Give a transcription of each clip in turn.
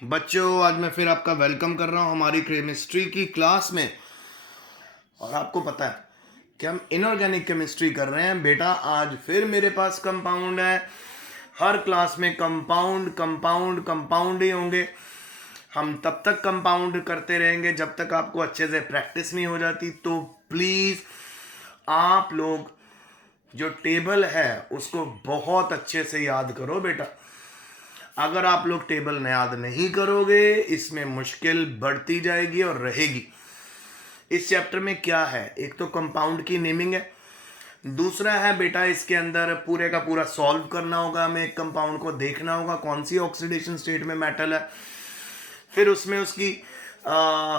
बच्चों, आज मैं फिर आपका वेलकम कर रहा हूँ हमारी केमिस्ट्री की क्लास में। और आपको पता है कि हम इनऑर्गेनिक केमिस्ट्री कर रहे हैं बेटा। आज फिर मेरे पास कंपाउंड है। हर क्लास में कंपाउंड कंपाउंड कंपाउंड ही होंगे। हम तब तक कंपाउंड करते रहेंगे जब तक आपको अच्छे से प्रैक्टिस नहीं हो जाती। तो प्लीज़ आप लोग जो टेबल है उसको बहुत अच्छे से याद करो बेटा। अगर आप लोग टेबल याद नहीं करोगे, इसमें मुश्किल बढ़ती जाएगी और रहेगी। इस चैप्टर में क्या है, एक तो कंपाउंड की नेमिंग है, दूसरा है बेटा इसके अंदर पूरे का पूरा सॉल्व करना होगा। हमें एक कंपाउंड को देखना होगा कौन सी ऑक्सीडेशन स्टेट में मेटल है, फिर उसमें उसकी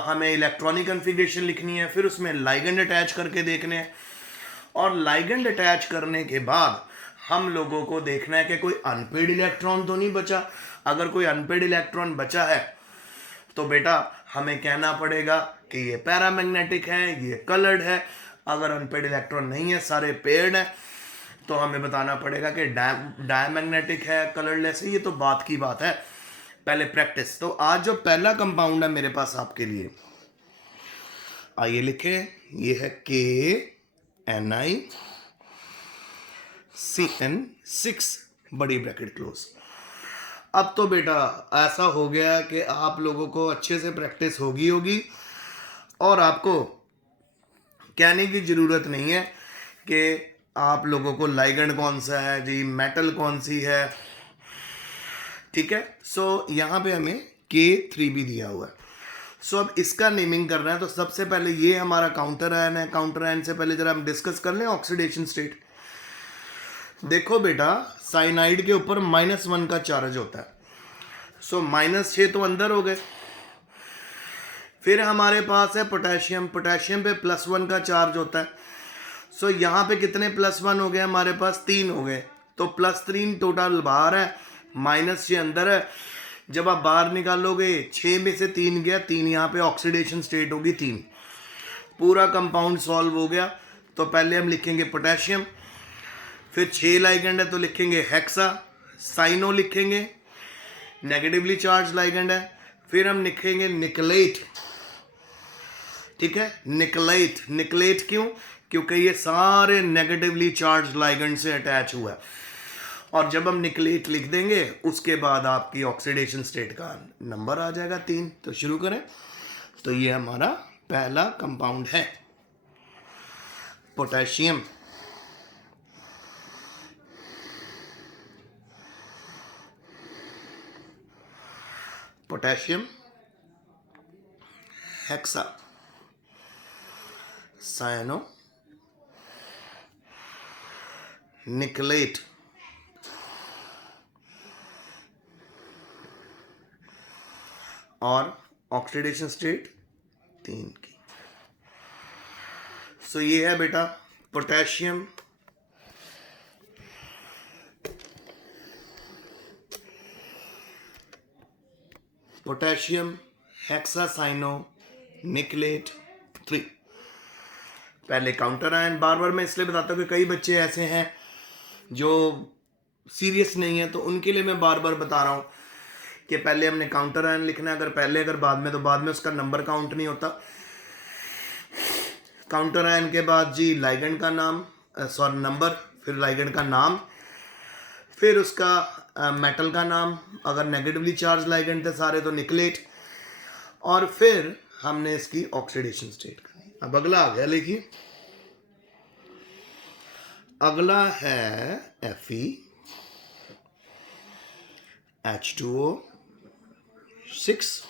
हमें इलेक्ट्रॉनिक कन्फिग्रेशन लिखनी है, फिर उसमें लाइगेंड अटैच करके देखने हैं। और लाइगेंड अटैच करने के बाद हम लोगों को देखना है कि कोई अनपेड इलेक्ट्रॉन तो नहीं बचा। अगर कोई अनपेड इलेक्ट्रॉन बचा है तो बेटा हमें कहना पड़ेगा कि ये पैरामैग्नेटिक है, ये कलर्ड है। अगर अनपेड इलेक्ट्रॉन नहीं है, सारे पेयर्ड है, तो हमें बताना पड़ेगा कि डायमैग्नेटिक है, कलरलेस है। ये तो बात की बात है, पहले प्रैक्टिस। तो आज जो पहला कंपाउंड है मेरे पास आपके लिए, आइए लिखें। ये है KNiCN6 बड़ी ब्रैकेट क्लोज। अब तो बेटा ऐसा हो गया कि आप लोगों को अच्छे से प्रैक्टिस होगी और आपको कहने की ज़रूरत नहीं है कि आप लोगों को लाइगेंड कौन सा है जी, मेटल कौन सी है। ठीक है, सो यहाँ पे हमें K3 भी दिया हुआ है। सो अब इसका नेमिंग करना है। तो सबसे पहले ये हमारा काउंटर आयन है। काउंटर आयन से पहले जरा हम डिस्कस कर लें ऑक्सीडेशन स्टेट। देखो बेटा, साइनाइड के ऊपर -1 का चार्ज होता है। सो -6 तो अंदर हो गए। फिर हमारे पास है पोटेशियम। पोटेशियम पे +1 का चार्ज होता है। सो यहाँ पे कितने +1 हो गए हमारे पास? 3 हो गए। तो +3 टोटल बाहर है, -6 अंदर है। जब आप बाहर निकालोगे 6 में से 3 गया, 3 यहाँ पे ऑक्सीडेशन स्टेट होगी 3। पूरा कंपाउंड सॉल्व हो गया। तो पहले हम लिखेंगे पोटेशियम, फिर 6 लाइगेंड है तो लिखेंगे हेक्सा। साइनो लिखेंगे, नेगेटिवली चार्ज लाइगेंड है। फिर हम लिखेंगे निकलेट। ठीक है, निकलेट। निकलेट क्यों? क्योंकि ये सारे नेगेटिवली चार्ज लाइगेंड से अटैच हुआ है। और जब हम निकलेट लिख देंगे उसके बाद आपकी ऑक्सीडेशन स्टेट का नंबर आ जाएगा 3। तो शुरू करें। तो ये हमारा पहला कंपाउंड है potassium. Potassium hexa cyano nickelate. और ऑक्सीडेशन स्टेट 3 की। सो ये है बेटा पोटेशियम हेक्सासाइनो निकलेट 3। पहले काउंटर आयन। बार बार मैं इसलिए बताता हूँ कि कई बच्चे ऐसे हैं जो सीरियस नहीं है, तो उनके लिए मैं बार बार बता रहा हूँ कि पहले हमने काउंटर आयन लिखना है। अगर पहले अगर बाद में, तो बाद में उसका नंबर काउंट नहीं होता। काउंटर आयन के बाद जी लाइगेंड का नाम, सॉरी नंबर, फिर लाइगेंड का नाम, फिर उसका मेटल का नाम। अगर नेगेटिवली चार्ज लाइगेंड थे सारे तो निकलेट। और फिर हमने इसकी ऑक्सीडेशन स्टेट करनी। अब अगला आ गया, लिखिए। अगला है FeH2O6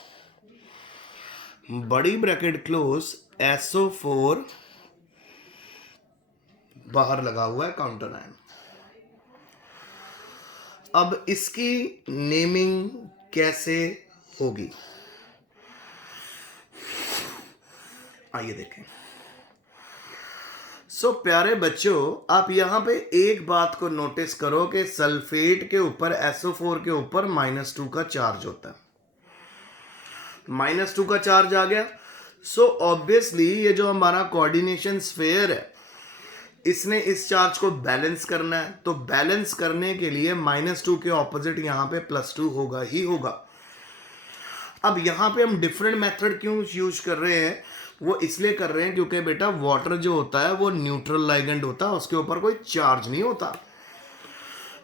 बड़ी ब्रैकेट क्लोज SO4 बाहर लगा हुआ है काउंटर आयन। अब इसकी नेमिंग कैसे होगी, आइए देखें। सो प्यारे बच्चों, आप यहां पे एक बात को नोटिस करो कि सल्फेट के ऊपर SO4 के ऊपर -2 का चार्ज होता है। -2 का चार्ज आ गया। सो ऑब्वियसली ये जो हमारा कोऑर्डिनेशन स्फीयर है, इसने इस चार्ज को बैलेंस करना है। तो बैलेंस करने के लिए -2 के ऑपोजिट यहाँ पे +2 होगा ही होगा। अब यहाँ पे हम डिफरेंट मेथड क्यों यूज कर रहे हैं, वो इसलिए कर रहे हैं क्योंकि बेटा वाटर जो होता है वो न्यूट्रल लाइगेंड होता है, उसके ऊपर कोई चार्ज नहीं होता।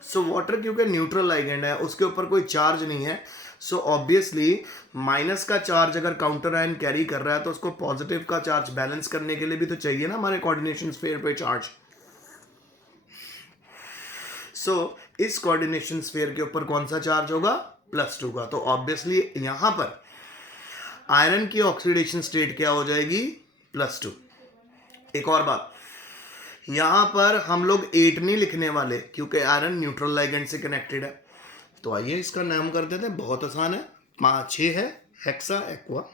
सो वाटर क्योंकि न्यूट्रल लाइगेंड है, उसके ऊपर कोई चार्ज नहीं है, सो ऑब्वियसली माइनस का चार्ज अगर काउंटर आयन कैरी कर रहा है तो उसको पॉजिटिव का चार्ज बैलेंस करने के लिए भी तो चाहिए ना हमारे कोऑर्डिनेशन स्फीयर पे चार्ज। सो इस कोऑर्डिनेशन स्फीयर के ऊपर कौन सा चार्ज होगा, +2 का। तो ऑब्वियसली यहां पर आयरन की ऑक्सीडेशन स्टेट क्या हो जाएगी, +2। एक और बात, यहां पर हम लोग 8 नहीं लिखने वाले क्योंकि आयरन न्यूट्रल लाइगेंड से कनेक्टेड है। तो आइए इसका नाम कर देते हैं, बहुत आसान है, 5-6 है हेक्सा एक्वा।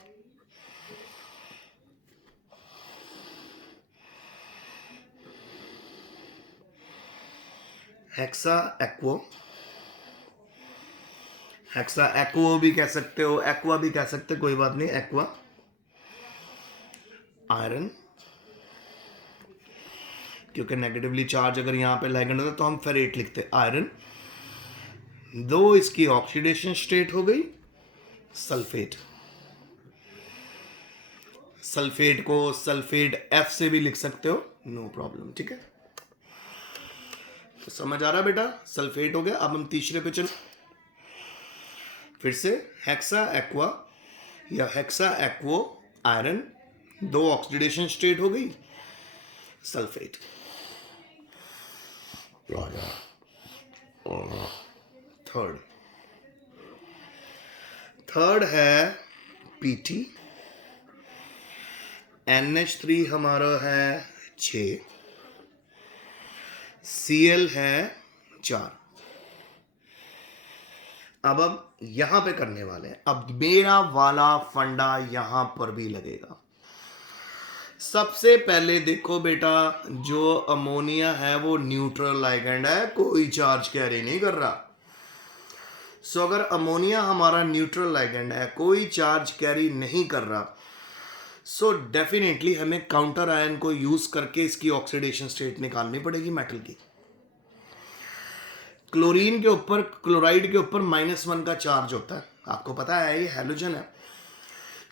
हेक्सा एक्वो, हेक्सा एक्वो भी कह सकते हो, एक्वा भी कह सकते हो, कोई बात नहीं, एक्वा आयरन, क्योंकि नेगेटिवली चार्ज अगर यहां पे लाइगेंड होता तो हम फेरेट लिखते आयरन। दो इसकी ऑक्सीडेशन स्टेट हो गई सल्फेट। सल्फेट को सल्फेट F से भी लिख सकते हो, नो प्रॉब्लम, ठीक है। तो समझ आ रहा बेटा, सल्फेट हो गया। अब हम तीसरे पे चल, फिर से हेक्सा एक्वा या हेक्सा एक्वो आयरन, दो ऑक्सीडेशन स्टेट हो गई सल्फेट। थर्ड है PT, NH3 हमारा है 6, Cl है 4। अब यहां पे करने वाले हैं, अब मेरा वाला फंडा यहां पर भी लगेगा। सबसे पहले देखो बेटा, जो अमोनिया है वो न्यूट्रल लाइगेंड है, कोई चार्ज कैरी नहीं कर रहा। सो अगर अमोनिया हमारा न्यूट्रल लाइगेंड है, कोई चार्ज कैरी नहीं कर रहा, सो डेफिनेटली हमें काउंटर आयन को यूज करके इसकी ऑक्सीडेशन स्टेट निकालनी पड़ेगी मेटल की। क्लोरीन के ऊपर, क्लोराइड के ऊपर -1 का चार्ज होता है, आपको पता है ये हैलोजन है।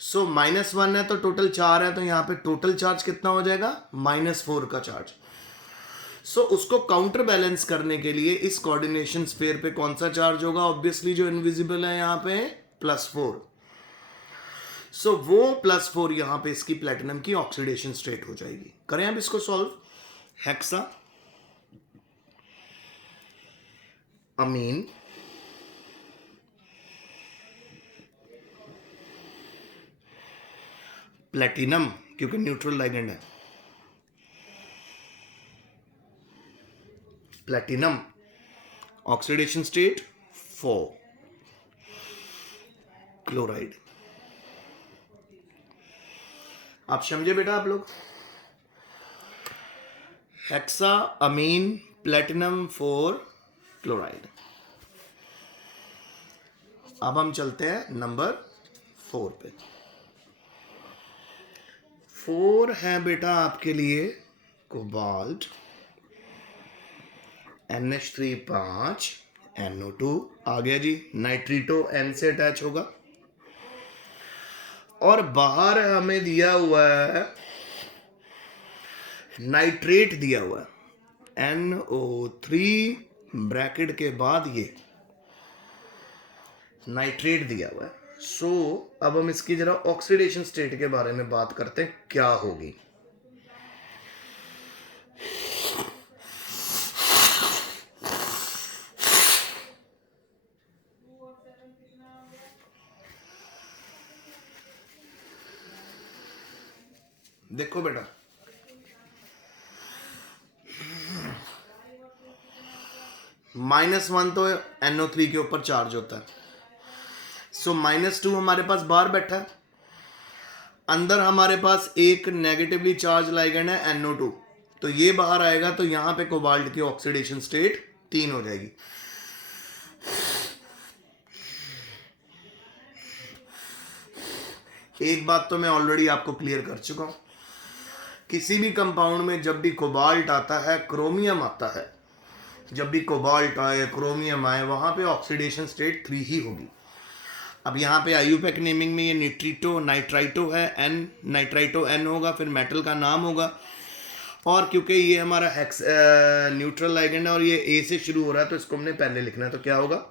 सो -1 है तो टोटल 4 है, तो यहाँ पे टोटल चार्ज कितना हो जाएगा, -4 का चार्ज। सो उसको काउंटर बैलेंस करने के लिए इस कोऑर्डिनेशन स्फीयर पे कौन सा चार्ज होगा, ऑब्वियसली जो इनविजिबल है यहाँ पे +4। सो वो +4 यहां पे इसकी प्लेटिनम की ऑक्सीडेशन स्टेट हो जाएगी। करें अब इसको सॉल्व। हेक्सा अमीन प्लेटिनम, क्योंकि न्यूट्रल लाइगेंड है, प्लेटिनम ऑक्सीडेशन स्टेट 4, क्लोराइड। आप समझे बेटा आप लोग, हेक्सा अमीन प्लेटिनम 4 क्लोराइड। अब हम चलते हैं नंबर 4 पे। 4 है बेटा आपके लिए कोबाल्ट, NH3 5, NO2 आ गया जी, नाइट्रीटो N से अटैच होगा, और बाहर हमें दिया हुआ है नाइट्रेट दिया हुआ है NO3 ब्रैकेट के बाद ये नाइट्रेट दिया हुआ है। सो अब हम इसकी जरा ऑक्सीडेशन स्टेट के बारे में बात करते हैं, क्या होगी। देखो बेटा, -1 तो NO3 के ऊपर चार्ज होता है, सो -2 हमारे पास बाहर बैठा है, अंदर हमारे पास एक नेगेटिवली चार्ज लाइगेंड है NO2, तो ये बाहर आएगा, तो यहां पे कोबाल्ट की ऑक्सीडेशन स्टेट 3 हो जाएगी। एक बात तो मैं ऑलरेडी आपको क्लियर कर चुका हूं, किसी भी कंपाउंड में जब भी कोबाल्ट आता है, क्रोमियम आता है, जब भी कोबाल्ट आए, क्रोमियम आए, वहां पे ऑक्सीडेशन स्टेट 3 ही होगी। अब यहाँ पे आईयूपैक नेमिंग में ये निट्रिटो नाइट्राइटो है, एन नाइट्राइटो एन होगा, फिर मेटल का नाम होगा। और क्योंकि ये हमारा हेक्स न्यूट्रल लाइगेंड है और ये ए से शुरू हो रहा है तो इसको हमने पहले लिखना है, तो क्या होगा,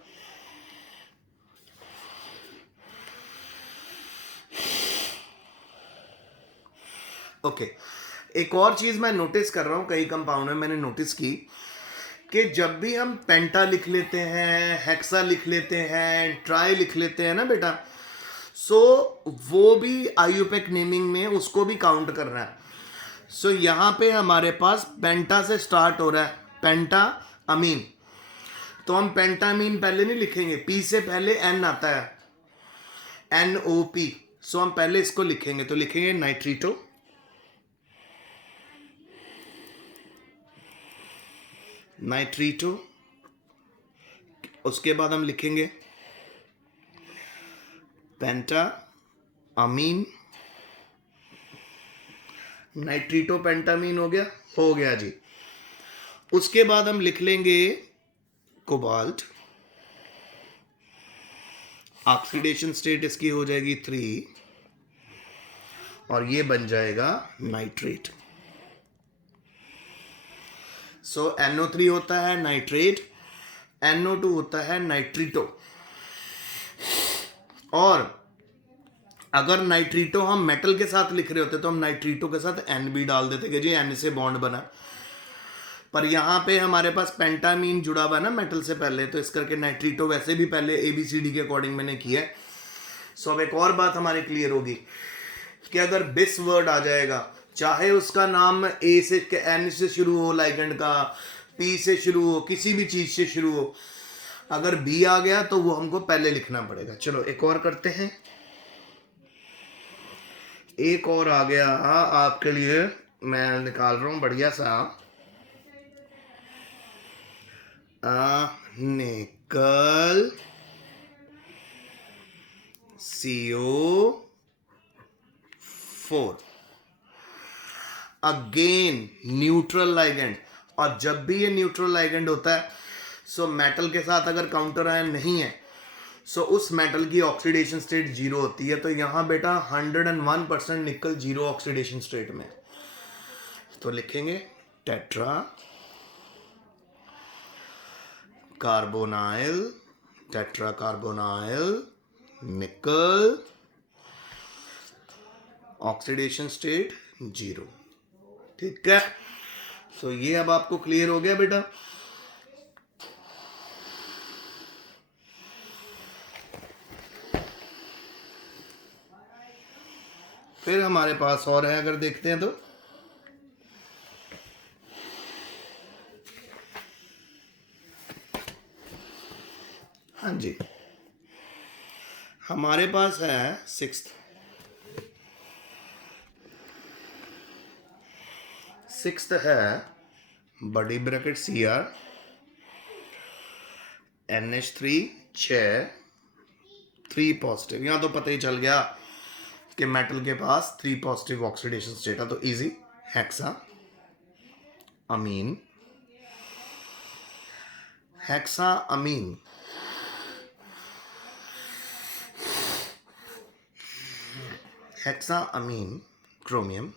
ओके। एक और चीज मैं नोटिस कर रहा हूं, कई कंपाउंड में मैंने नोटिस की कि जब भी हम पेंटा लिख लेते हैं, हेक्सा लिख लेते हैं, ट्राई लिख लेते हैं ना बेटा, सो वो भी आईयूपैक नेमिंग में उसको भी काउंट कर रहा है। सो यहाँ पे हमारे पास पेंटा से स्टार्ट हो रहा है, पेंटा अमीन, तो हम पेंटामीन पहले नहीं लिखेंगे, पी से पहले एन आता है, NOP। सो हम पहले इसको लिखेंगे, तो लिखेंगे नाइट्रीटो, नाइट्रीटो, उसके बाद हम लिखेंगे पेंटा अमीन, नाइट्रीटो पेंटामीन हो गया जी। उसके बाद हम लिख लेंगे कोबाल्ट, ऑक्सीडेशन स्टेट इसकी हो जाएगी 3 और ये बन जाएगा नाइट्रेट। सो NO3 होता है नाइट्रेट, NO2 होता है नाइट्रीटो। और अगर नाइट्रीटो हम मेटल के साथ लिख रहे होते तो हम नाइट्रीटो के साथ N भी डाल देते कि जी N से बॉन्ड बना, पर यहाँ पे हमारे पास पेंटामीन जुड़ा हुआ है ना मेटल से पहले, तो इस करके नाइट्रीटो वैसे भी पहले ABCD के अकॉर्डिंग मैंने किया है। सो अब एक और बात हमारी क्लियर होगी कि अगर बिस वर्ड आ जाएगा, चाहे उसका नाम A से N से शुरू हो, लाइगेंड का P से शुरू हो, किसी भी चीज से शुरू हो, अगर B आ गया तो वो हमको पहले लिखना पड़ेगा। चलो एक और करते हैं, एक और आ गया आपके लिए, मैं निकाल रहा हूं बढ़िया सा, निकल CO4, अगेन न्यूट्रल लाइगेंड। और जब भी ये न्यूट्रल लाइगेंड होता है, सो मेटल के साथ अगर काउंटर आयन नहीं है, सो उस मेटल की ऑक्सीडेशन स्टेट 0 होती है। तो यहां बेटा 101% निकल 0 ऑक्सीडेशन स्टेट में, तो लिखेंगे टेट्रा कार्बोनाइल, टेट्रा कार्बोनाइल निकल, ऑक्सीडेशन स्टेट 0। ठीक है, सो ये अब आपको क्लियर हो गया बेटा। फिर हमारे पास और है, अगर देखते हैं तो हाँ जी, हमारे पास है सिक्स्थ है बड़ी ब्रैकेट CR NH3 3 पॉजिटिव। यहां तो पता ही चल गया कि मेटल के पास 3 पॉजिटिव ऑक्सीडेशन स्टेट है, तो इजी हेक्सा अमीन, हेक्सा अमीन, हेक्सा अमीन क्रोमियम,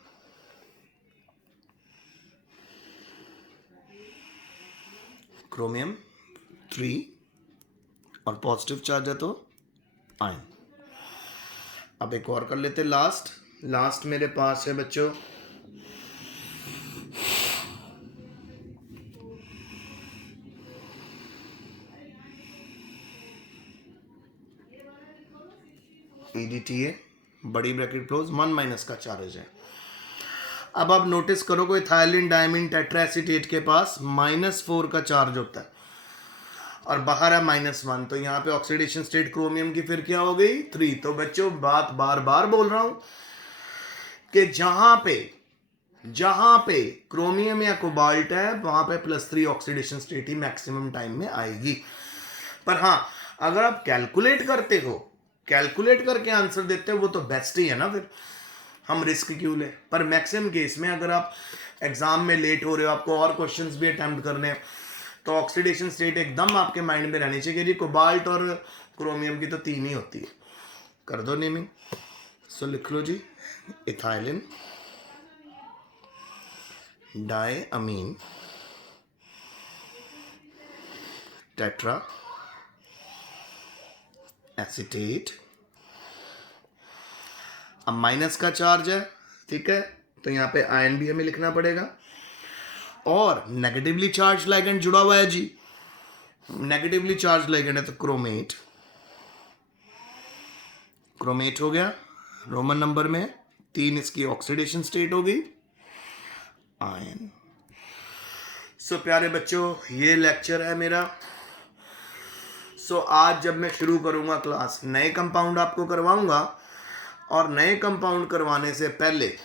क्रोमियम 3 और पॉजिटिव चार्ज है तो आयन। अब एक और कर लेते, लास्ट मेरे पास है बच्चों EDTA बड़ी ब्रैकेट क्लोज 1- का चार्ज है। अब आप नोटिस करो कोई इथाइलिन डायमीन टेट्राएसीटेट के पास -4 का चार्ज होता है और बाहर है -1, तो यहाँ पे ऑक्सीडेशन स्टेट क्रोमियम की फिर क्या हो गई 3। तो बच्चों बात बार बार बोल रहा हूं कि जहां पे क्रोमियम या कोबाल्ट है वहां पे +3 ऑक्सीडेशन स्टेट ही मैक्सिमम टाइम में आएगी। पर हाँ, अगर आप कैलकुलेट करते हो, कैलकुलेट करके आंसर देते हो, वो तो बेस्ट ही है ना, फिर हम रिस्क क्यों ले। पर मैक्सिमम केस में अगर आप एग्जाम में लेट हो रहे हो, आपको और क्वेश्चंस भी अटेम्प्ट करने हैं, तो ऑक्सीडेशन स्टेट एकदम आपके माइंड में रहनी चाहिए कि जी कोबाल्ट और क्रोमियम की तो 3 ही होती है। कर दो नेमिंग। सो लिख लो जी, इथाइलिन डायअमीन टेट्रा एसीटेट। अब माइनस का चार्ज है, ठीक है, तो यहाँ पे आयन भी हमें लिखना पड़ेगा। और नेगेटिवली चार्ज लाइगेंड जुड़ा हुआ है जी, नेगेटिवली चार्ज लाइगेंड है तो क्रोमेट, क्रोमेट हो गया रोमन नंबर में 3, इसकी ऑक्सीडेशन स्टेट हो गई आयन। सो प्यारे बच्चों, ये लेक्चर है मेरा। सो आज जब मैं शुरू करूंगा क्लास, नए कंपाउंड आपको करवाऊंगा, और नए कंपाउंड करवाने से पहले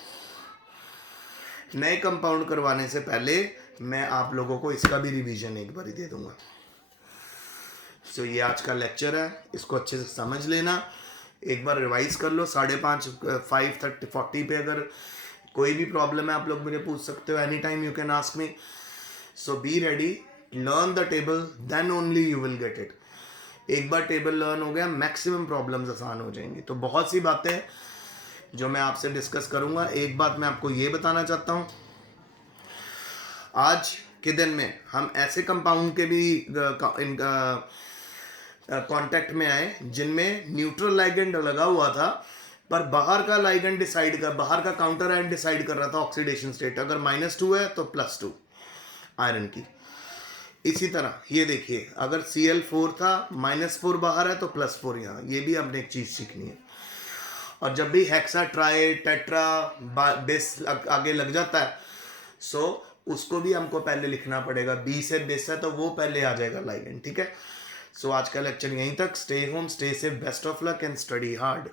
मैं आप लोगों को इसका भी रिवीजन एक बार ही दे दूंगा। सो ये आज का लेक्चर है, इसको अच्छे से समझ लेना, एक बार रिवाइज कर लो। 5:30 5:40 पे अगर कोई भी प्रॉब्लम है आप लोग मुझे पूछ सकते हो, any time you can ask me. So be ready, learn the table, then only you will get it. एक बार टेबल लर्न हो गया, मैक्सिमम प्रॉब्लम्स आसान हो जाएंगी। तो बहुत सी बातें जो मैं आपसे डिस्कस करूंगा। एक बात मैं आपको ये बताना चाहता हूँ, आज के दिन में हम ऐसे कंपाउंड के भी कांटेक्ट में आए जिनमें न्यूट्रल लाइगेंड लगा हुआ था, पर बाहर का लाइगेंड बाहर का काउंटर आयन डिसाइड कर रहा था ऑक्सीडेशन स्टेट। अगर -2 है तो +2 आयरन की। इसी तरह ये देखिए, अगर Cl4 था, -4 बाहर है तो +4 यहाँ। ये भी हमने एक चीज सीखनी है। और जब भी हेक्सा ट्राई टेट्रा बेस आगे लग जाता है, सो उसको भी हमको पहले लिखना पड़ेगा। बी से बेस है तो वो पहले आ जाएगा लाइगेंड, ठीक है। सो आज का लेक्चर यहीं तक। Stay home, stay safe, best of luck and study hard.